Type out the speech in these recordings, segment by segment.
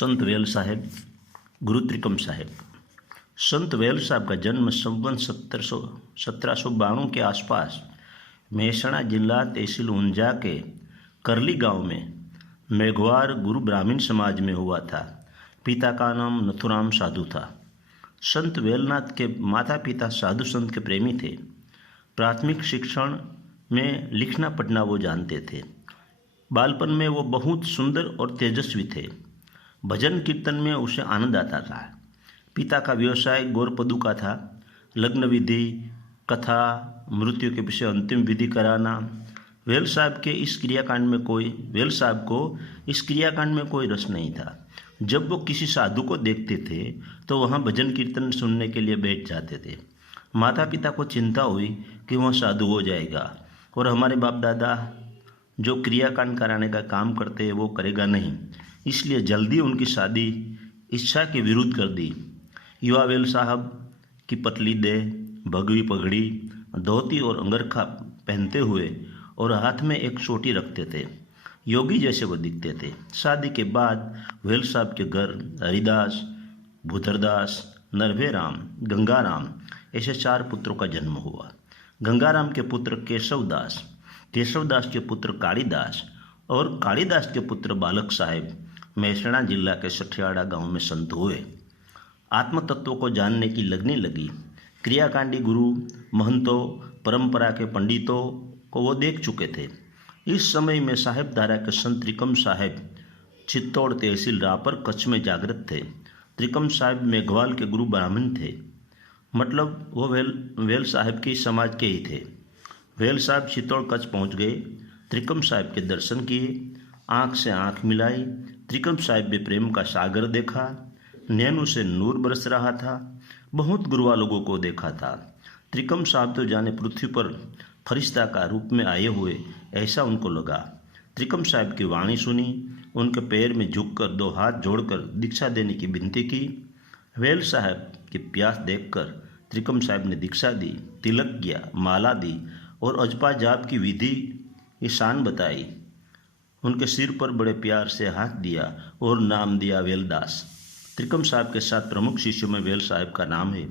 संत well साहेब, गुरु त्रिकम साहेब। संत well साहब का जन्म संवत 1792 के आसपास मेहसाणा जिला तहसील ऊंझा के करली गांव में मेघवार गुरु ब्राह्मण समाज में हुआ था। पिता का नाम नथुराम साधु था। संत वेलनाथ के माता पिता साधु संत के प्रेमी थे। प्राथमिक शिक्षण में लिखना पढ़ना वो जानते थे। बालपन में वो बहुत सुंदर और तेजस्वी थे। भजन कीर्तन में उसे आनंद आता था। पिता का व्यवसाय गौरपदु का था। लग्न विधि, कथा, मृत्यु के पीछे अंतिम विधि कराना। वेल साहब को इस क्रियाकांड में कोई रस नहीं था। जब वो किसी साधु को देखते थे तो वहाँ भजन कीर्तन सुनने के लिए बैठ जाते थे। माता पिता को चिंता हुई कि वह साधु हो जाएगा और हमारे बाप दादा जो क्रियाकांड कराने का काम करते हैं वो करेगा नहीं, इसलिए जल्दी उनकी शादी इच्छा के विरुद्ध कर दी। युवा वेल साहब की पतली देह, भगवी पगड़ी, धोती और अंगरखा पहनते हुए और हाथ में एक चोटी रखते थे। योगी जैसे वो दिखते थे। शादी के बाद वेल साहब के घर हरिदास, भूधरदास, नरभेराम, गंगाराम ऐसे 4 पुत्रों का जन्म हुआ। गंगाराम के पुत्र केशवदास, केशवदास के पुत्र कालीदास और कालीदास के पुत्र बालक साहेब मेहसाणा जिला के सठियाड़ा गांव में संत हुए। आत्म तत्व को जानने की लगने लगी। क्रियाकांडी गुरु, महंतों, परंपरा के पंडितों को वो देख चुके थे। इस समय में साहेबधारा के संत त्रिकम साहेब चित्तौड़ तहसील रापर कच्छ में जागृत थे। त्रिकम साहेब मेघवाल के गुरु ब्राह्मण थे, मतलब वो वेल साहेब के समाज के ही थे। वेल साहब चित्तौड़ कच्छ पहुंच गए। त्रिकम साहेब के दर्शन किए, आँख से आँख मिलाई। त्रिकम साहेब ने प्रेम का सागर देखा। नैनों से नूर बरस रहा था। बहुत गुरुआ लोगों को देखा था। त्रिकम साहब तो जाने पृथ्वी पर फरिश्ता का रूप में आए हुए ऐसा उनको लगा। त्रिकम साहब की वाणी सुनी, उनके पैर में झुककर 2 हाथ जोड़कर दीक्षा देने की विनती की। वेल साहब की प्यास देखकर त्रिकम साहब ने दीक्षा दी, तिलक किया, माला दी और अजपा जाप की विधि ईशान बताई। उनके सिर पर बड़े प्यार से हाथ दिया और नाम दिया वेलदास। त्रिकम साहब के 7 प्रमुख शिष्यों में वेल साहब का नाम है।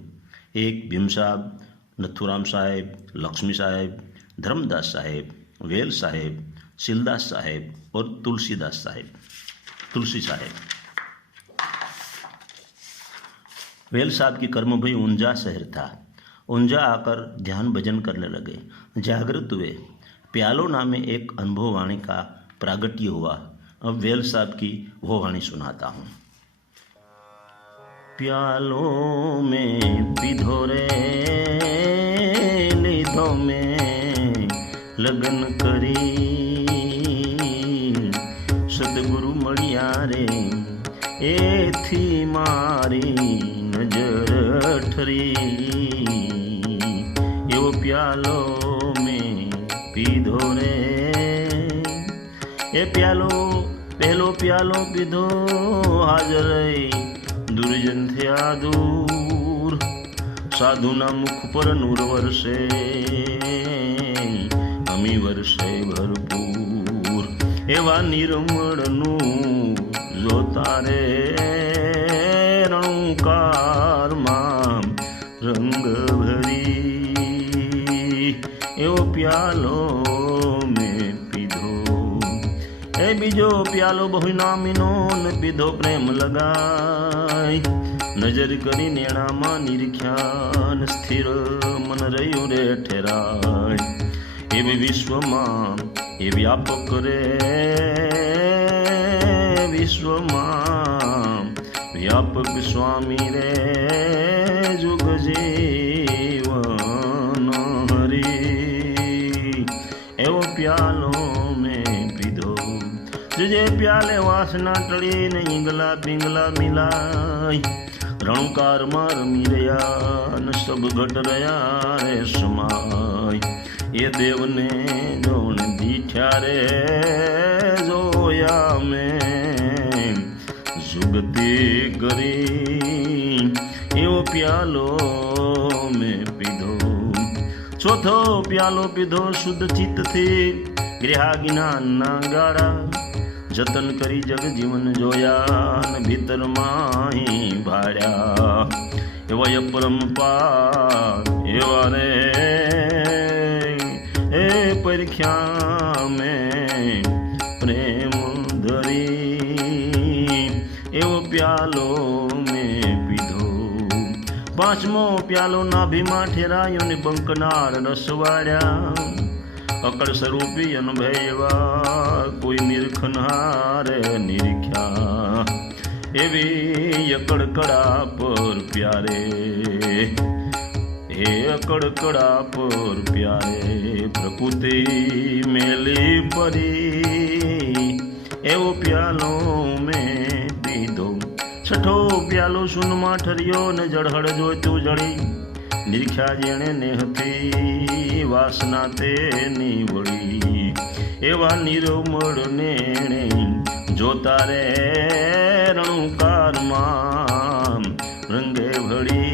1 भीम साहब, नथुराम साहेब, लक्ष्मी साहेब, धर्मदास साहेब, वेल साहेब, सिलदास साहेब और तुलसी साहेब। वेल साहब की कर्मभूमि ऊंझा शहर था। ऊंझा आकर ध्यान भजन करने लगे, जागृत हुए। प्यालो नामे एक अनुभव वाणी का प्रागट्य हुआ। अब वेल साहब की वो वाणी सुनाता हूँ। प्यालो में पीधो रे लीधो में लगन करी, सदगुरु मळिया रे एथी मारी नजर ठरी। एवो प्यालो में पीधो रे, ए प्यालो पहलो प्यालो पीधो हाजर दुर्जन थे दूर। साधुना मुख पर नूर वर्षे अमी वर्षे भरपूर। एवा निर्मळनु जोता रे रणकार मां रंग भरी। एवो प्यालो ए बीजो प्यालो बहु नामीनो न पीधो प्रेम लगाई। नजर करी नेणा मां निरीख्यान स्थिर मन रह्यो रे ठेराय। एवं विश्व मां ए व्यापक रे, विश्व मां व्यापक स्वामी रे जुग जीवन हरि। एवं प्यालो तुझे प्याले वासना टड़ी ने इंगला पिंगला मिलाई। रणकार मार मिरया न सब घट रया रे समाय। ये देव ने जोन दीठा रे जोया में जुगती करी। एवो प्यालो में पीधो, चौथो प्यालो पीधो शुद्ध चित्त थी। गृहागिना ना गाड़ा जतन करी जग जीवन जोया न भीतर माही भाड्या एवा ये परमपार एवा रे ए परीक्षा में प्रेम धरी एवो प्यालो में पीधो पांचमो प्यालो नाभि में ठेरायो ने बंकनार रसवाड्या अकड़ स्वरूपी अनुभवा कोई निरखनहार निरीख्या एवी अकड़ कड़ा पर प्यारे हे अकड़ कड़ा पर प्यारे प्रकृति मेली परी एवो प्यालो में पीधो छठो प्यालो सुनमा ठरियो ने जड़हड़ जो तू जड़ी निरीख्या जेणे नेहती वासना तेनी वड़ी एवा निरमळ नेणे जोता रे रણુકાર માં रंगे भड़ी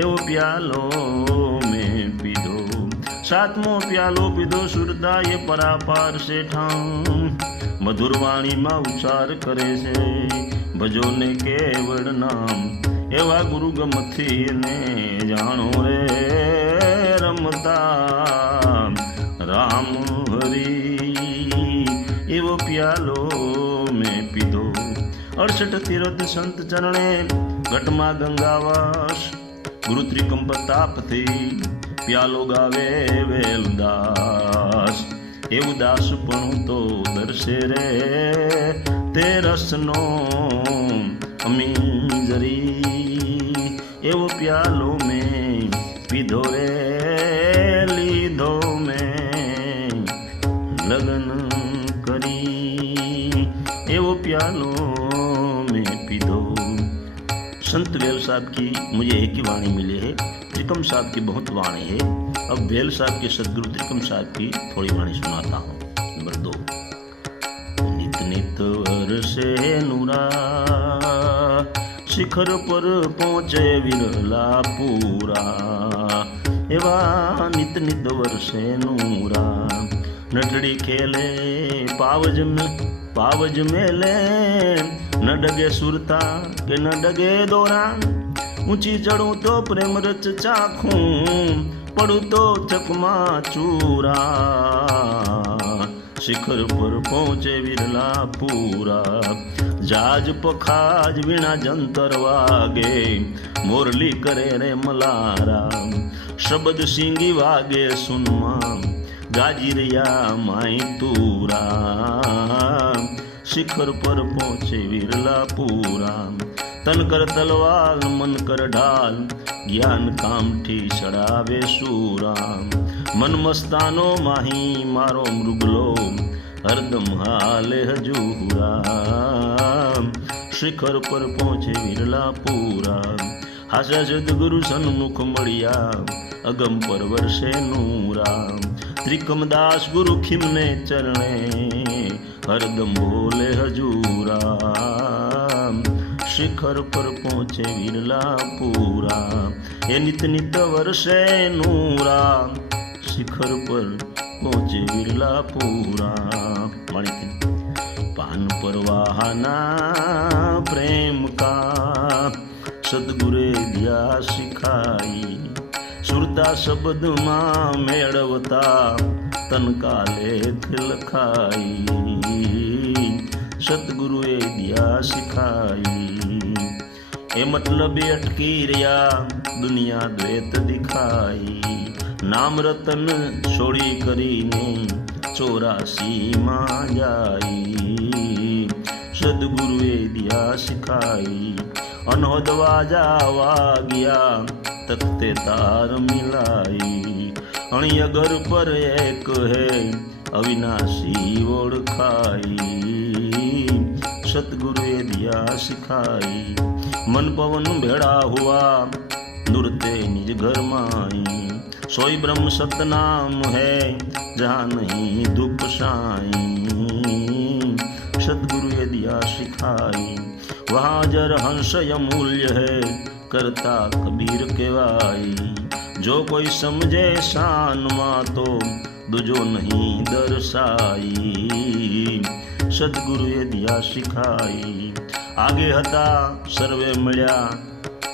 एवो प्यालो में पीधो सातमो प्यालो पीधो सुरता ये परापार से ठाम मधुर वाणी में उच्चार करे से भजो ने केवल नाम एवा गुरु गमथी ने जानो रे रमता राम हरि एवो प्यालो में पीधो 68 तीर्थ संत चरणे घटमा गंगावास गुरु त्रिकम प्रताप थी प्यालो गावे वेलदास एवं दास पण तो दर्शे रे ते रसनो अमी जरी एवो प्यालो में पीधो रे लीधो में लगन करी एवो प्यालो में पीधो। संत वेल साहब की मुझे एक ही वाणी मिली है, त्रिकम साहब की बहुत वाणी है। अब वेल साहब के सदगुरु त्रिकम साहब की थोड़ी वाणी सुनाता हूँ। नंबर 2। नित नित वर्षे नूरा शिखर पर पहुँचे विरला पूरा एवा नित नित वर्षे नूरा नटड़ी खेले पावज मेले न डगे सुरता के न डगे दोरा ऊंची चढ़ू तो प्रेम रच चाखूं पड़ू तो चकमा चूरा शिखर पर पहुँचे विरला पूरा जाज पखाज वीणा जंतर वागे मोरली करे रे मलारा शब्द सिंगी वागे सुनमा गाजी रिया माई तूरा शिखर पर पहुँचे विरला पूरा तन कर तलवार मन कर ढाल ज्ञान कामठी चढ़ावे सूरा मन मस्तानो माही मारो मृगलो हरदम हाले हजूरा शिखर पर पहुँचे विरला पूरा हास्या सदगुरु सन्मुख मड़िया अगम पर वर्षे नूरा त्रिकम दास गुरु खिमने चरणे हरदम बोले हजूरा शिखर पर पहुँचे विरला पूरा ये नित नित वर्षे नूरा शिखर पर पहुँचे विरला पूरा। पान पर वाहना प्रेम का सदगुरे दिया सिखाई सुरता शब्द मां मेड़वता तन का लेख लखाई सतगुरुए दिया सिखाई ए मतलब अटकी रिया दुनिया द्वैत दिखाई नाम रतन छोड़ी करीने 84 मां जाई सदगुरुए दिया सिखाई अनहोद वाजा वागिया तख्ते तार मिलाई अणियगर पर एक है अविनाशी ओळखाई सतगुरुए दिया सिखाई मन पवन भेड़ा हुआ नुरते निज घर माई सोई ब्रह्म सतनाम है जहाँ नहीं दुख साई सतगुरुए दिया सिखाई वहाँ जर हंस अमूल्य है करता कबीर केवाई जो कोई समझे शान माँ तो दुजो नहीं दर्शाई સદગુરુએ દિયા શીખાઈ. આગે હતા સર્વે મળ્યા,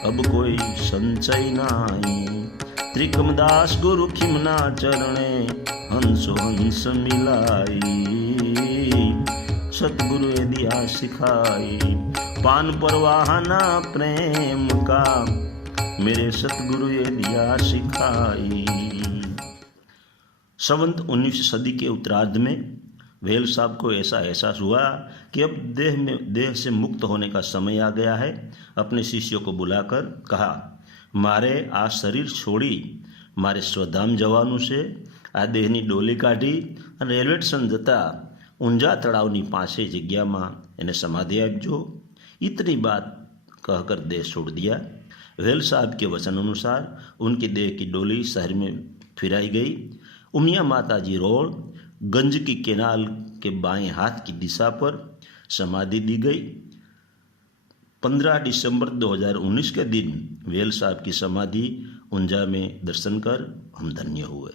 અબ કોઈ સંચય નાઈ. ત્રિકમદાસ ગુરુ ખિમના ચરણે, હંસો હંસ મિલાઈ. सतगुरु दिया सिखाई. पान परवाहना प्रेम का, मेरे सतगुरु दिया सिखाई. संवत 19वीं सदी के उत्तरार्ध में वेल साहब को ऐसा एहसास हुआ कि अब देह से मुक्त होने का समय आ गया है. अपने शिष्यों को बुलाकर कहा, मारे आ शरीर छोड़ी मारे स्वधाम जवानों से आ देहनी डोली काढ़ी અને રેલવે સ્ટેશન જતા ऊंजा तड़ावनी पासे जग्या में इन्हें समाधि आपजो. इतनी बात कहकर देह छोड़ दिया. वेल साहब के वचन अनुसार उनकी देह की डोली शहर में फिराई गई. उमिया माता जी रोड गंज की केनाल के बाएं हाथ की दिशा पर समाधि दी गई. 15 दिसंबर 2019 के दिन वेल साहब की समाधि ऊंजा में दर्शन कर हम धन्य हुए.